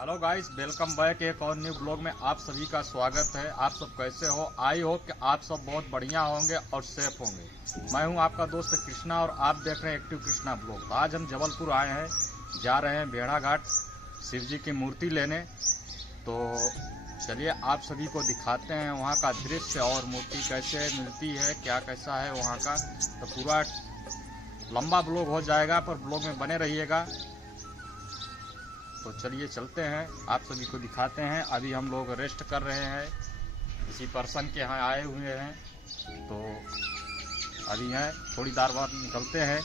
Hello guys, welcome back एक और new blog में आप सभी का स्वागत है। आप सब कैसे हो? आई होप कि आप सब बहुत बढ़िया होंगे और सेफ होंगे। मैं हूं आपका दोस्त कृष्णा और आप देख रहे हैं एक्टिव कृष्णा ब्लॉग। तो आज हम जबलपुर आए हैं, जा रहे हैं भेड़ा घाट शिव जी की मूर्ति लेने। तो चलिए आप सभी को दिखाते हैं वहाँ का दृश्य और मूर्ति कैसे मिलती है, क्या कैसा है वहाँ का। तो पूरा लंबा ब्लॉग हो जाएगा, पर ब्लॉग में बने रहिएगा। तो चलिए चलते हैं, आप सभी को दिखाते हैं। अभी हम लोग रेस्ट कर रहे हैं, किसी पर्सन के यहाँ आए हुए हैं। तो अभी हैं, थोड़ी देर बाद निकलते हैं।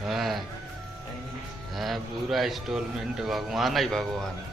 हाँ हाँ, पूरा इंस्टॉलमेंट भगवान ही भगवान।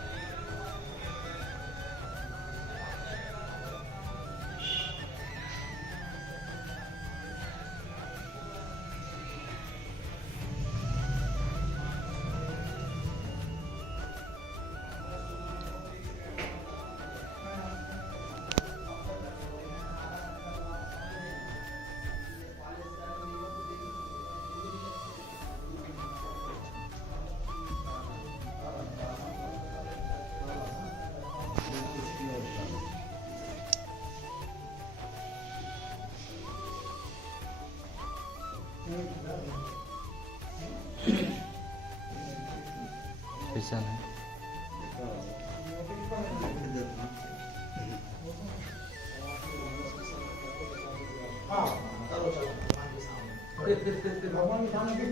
कैसा है? भगवान के सामने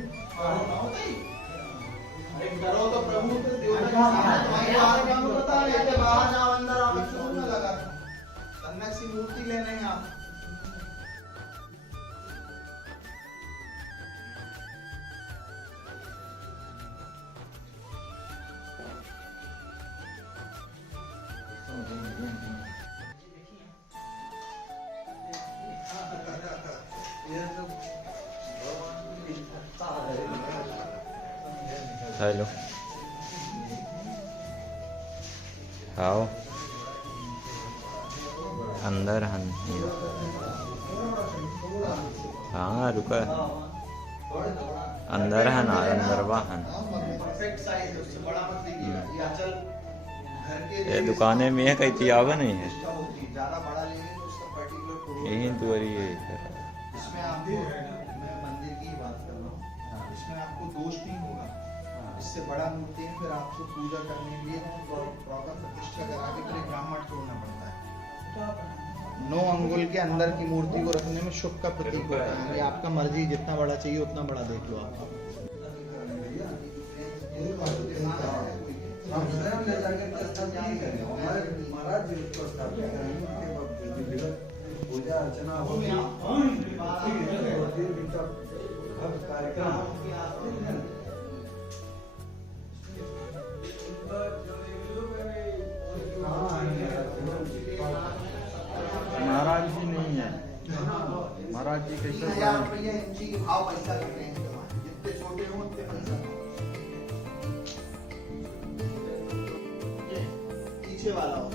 डरो तो प्रभु के देवता के सामने तुम्हारे बाहर काम करता है, ऐसे बाहर जाओ अंदर आओ, शुरू में लगा कन्नक सी मूर्ति लेने हैं आप। हेलो आओ अंदर हन हाँ रुका अंदर है ना अंदर वाहन परफेक्ट साइज है, उससे बड़ा मत लीजिएगा। ये आंचल घर के ये दुकानें में है कहीं आवा नहीं है प्रतिष्ठा होती है। ज्यादा बड़ा लेंगे तो उसका पर्टिकुलर यही दुआरी है इसमें आपको, मैं मंदिर की ही बात कर रहा हूँ, इसमें आपको दोष नहीं होगा। इससे बड़ा मूर्ति है, फिर आपको पूजा करने के लिए प्रॉपर प्रतिष्ठा करा के फिर ब्राह्मण छोड़ना पड़ता है। 9 अंगुल के अंदर की मूर्ति को रखने में शुभ का प्रतीक होता है। ये आपका मर्जी, जितना बड़ा चाहिए उतना बड़ा देख लो आप। हम स्वयं ले जाके प्रस्थापित करें, हमारे महाराज जी उसको स्थापित करेंगे, पूजा अर्चना होगी, कार्यक्रम महाराज जी नहीं है, महाराज जी कैसे 3000 रुपये इंची के भाव पैसा लग रहे हैं, जितने छोटे हो उतने पैसा। पीछे वाला हो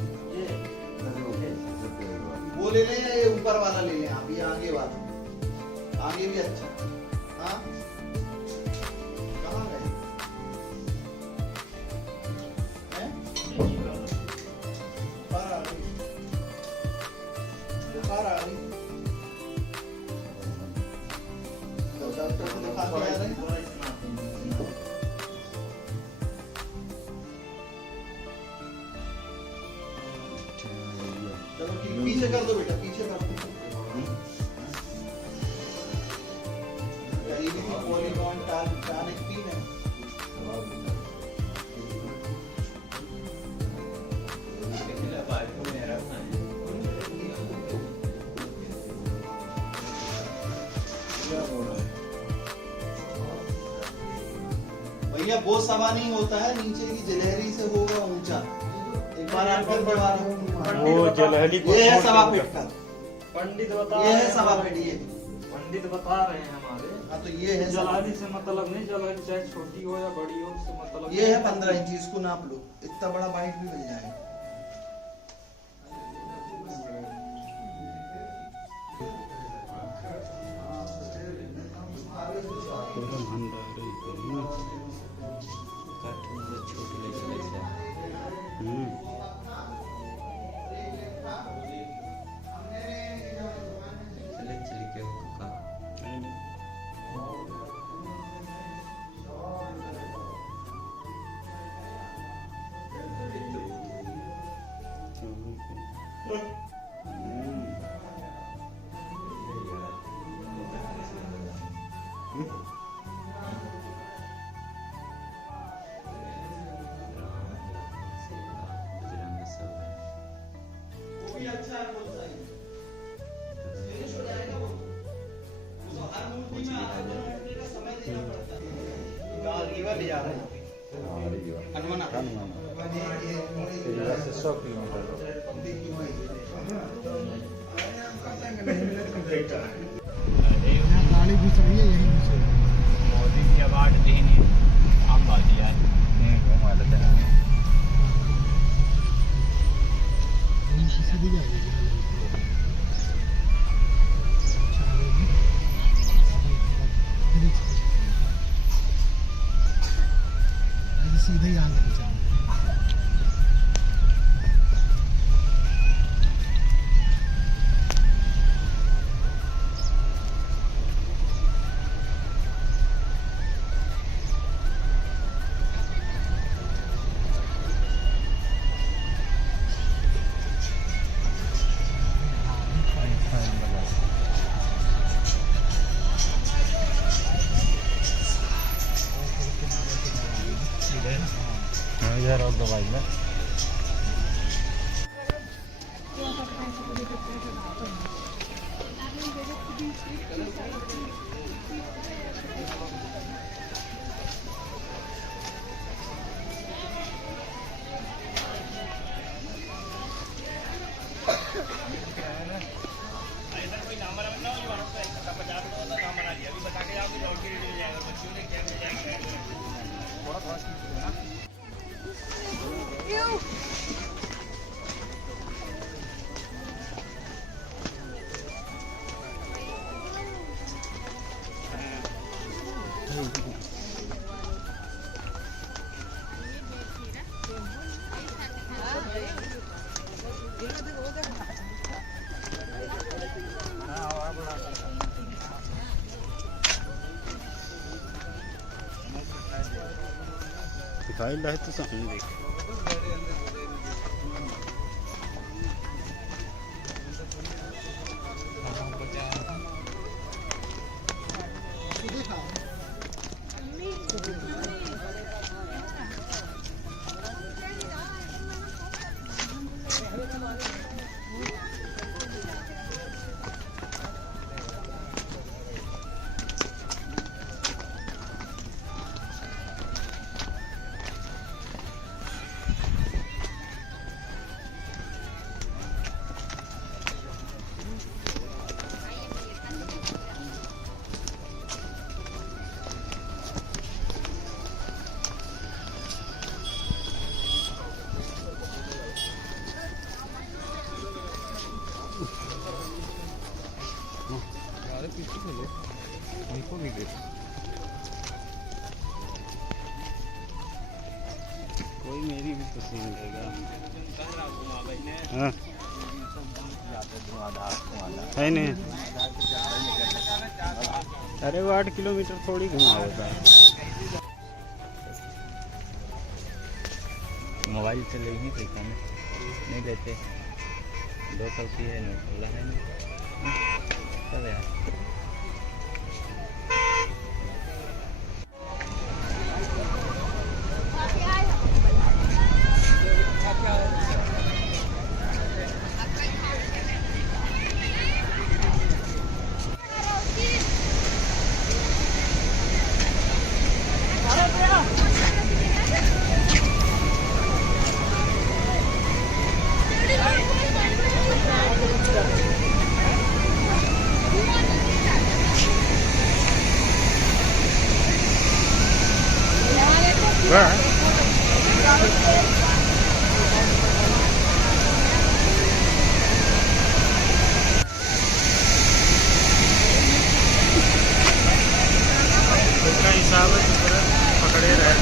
वो ले लें या ये ऊपर वाला ले लें आप, ये आगे वाला, आगे भी अच्छा। हाँ कहाँ गए हैं? बुखार आ गई, बुखार आ गई, तो डॉक्टर को दिखा के आ रहे हैं। चलो ठीक, पीछे कर दो बेटा, पीछे कर दो। ये भी पॉलीगॉन टालिक पिन है। भैया वो सवा नहीं होता है, नीचे की जलहरी से होगा ऊंचा। एक बार आप फिर बढ़वा दो। वो जलहरी को ये है सवा फीट का, पंडित बता ये रहे है हैं सवा हमारे। फीट ये। पंडित बता रहे हैं हमारे। हाँ तो ये है सवा- जलहरी से मतलब नहीं, जलहरी चाहे छोटी हो या बड़ी हो उससे मतलब ये है 15 इंची, इसको नाप लो, इतना बड़ा बाइक भी मिल जाएगा। वो भी अच्छा है, बहुत सही फिनिश हो जाएगा वो। तो हर मूर्ति में आपको 2 घंटे का समय देना पड़ता है। गाल रीवा ले जा रहे हैं हनुमान 100 किलोमीटर गाड़ी घुस रही है, यही घुस रही है। मोदी की अवार्ड देनी आम बात यार घुमा लेते हैं यही सीधी जाएगी। सीधे ही आगे पहुंचा। इधर और दवाई में फाइल है तो सामने देख। कोई मेरी भी पसंद लेगा। हाँ है नहीं। अरे वो 8 किलोमीटर थोड़ी घुमा होगा। मोबाइल से ले ही पैसा नहीं देते। 200 की है नोट खुला है नहीं सब यार। इसका हिसाब है पकड़े रहे।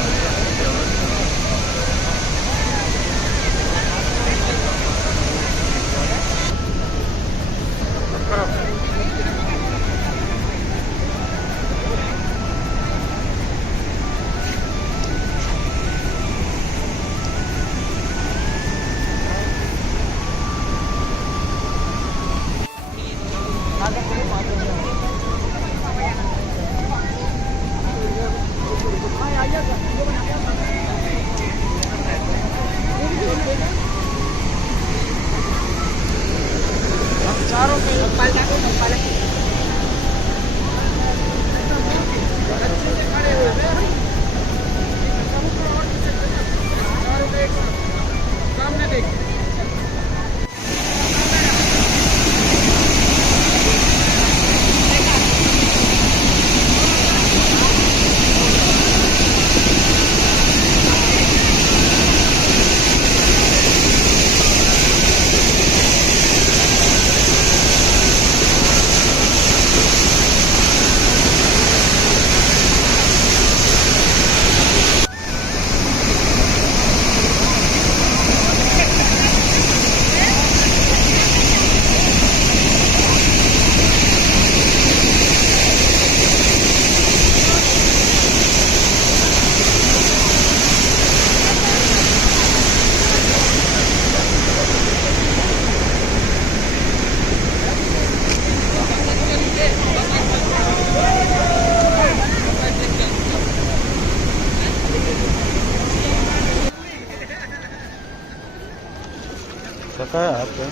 सका है आपका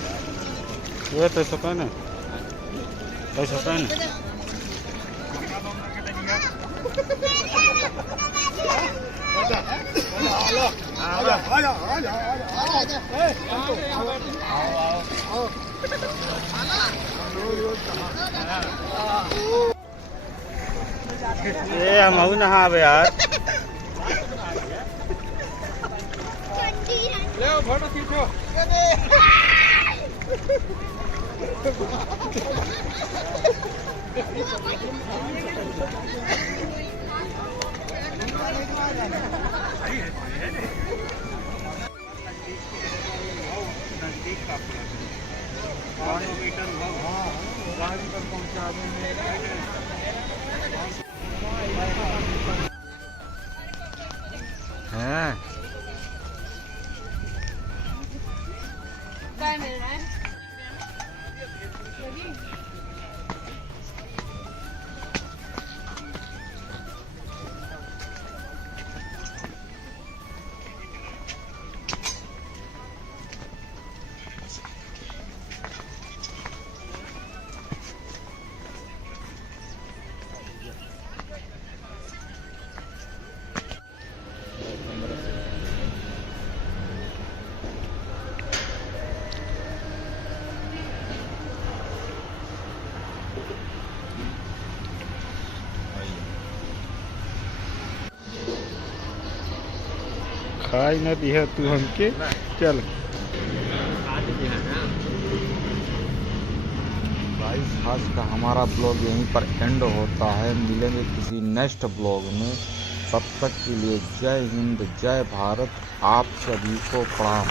ये तो सका ना ऐसा सका ना। ये हम हूँ नहा यार। फोटो खींचो। हाँ खाई न दिया तू हमके। चल गाइस, आज का हमारा ब्लॉग यहीं पर एंड होता है। मिलेंगे किसी नेक्स्ट ब्लॉग में, तब तक के लिए जय हिंद, जय भारत, आप सभी को प्रणाम।